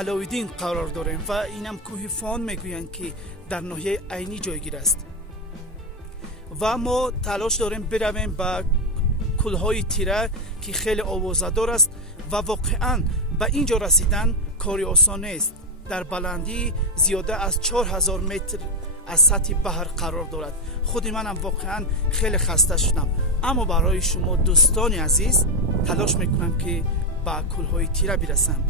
علایالدین قرار داریم و اینم کوه فان میگویند که در ناحیه عینی جایگیر است و ما تلاش داریم برویم به کلهای تیره که خیلی آوازه‌دار است و واقعا به اینجا رسیدن کاری آسان نیست. در بلندی زیاده از 4000 متر از سطح بحر قرار دارد. خود منم واقعا خیلی خسته شدم، اما برای شما دوستان عزیز تلاش میکنم که به کلهای تیره برسم.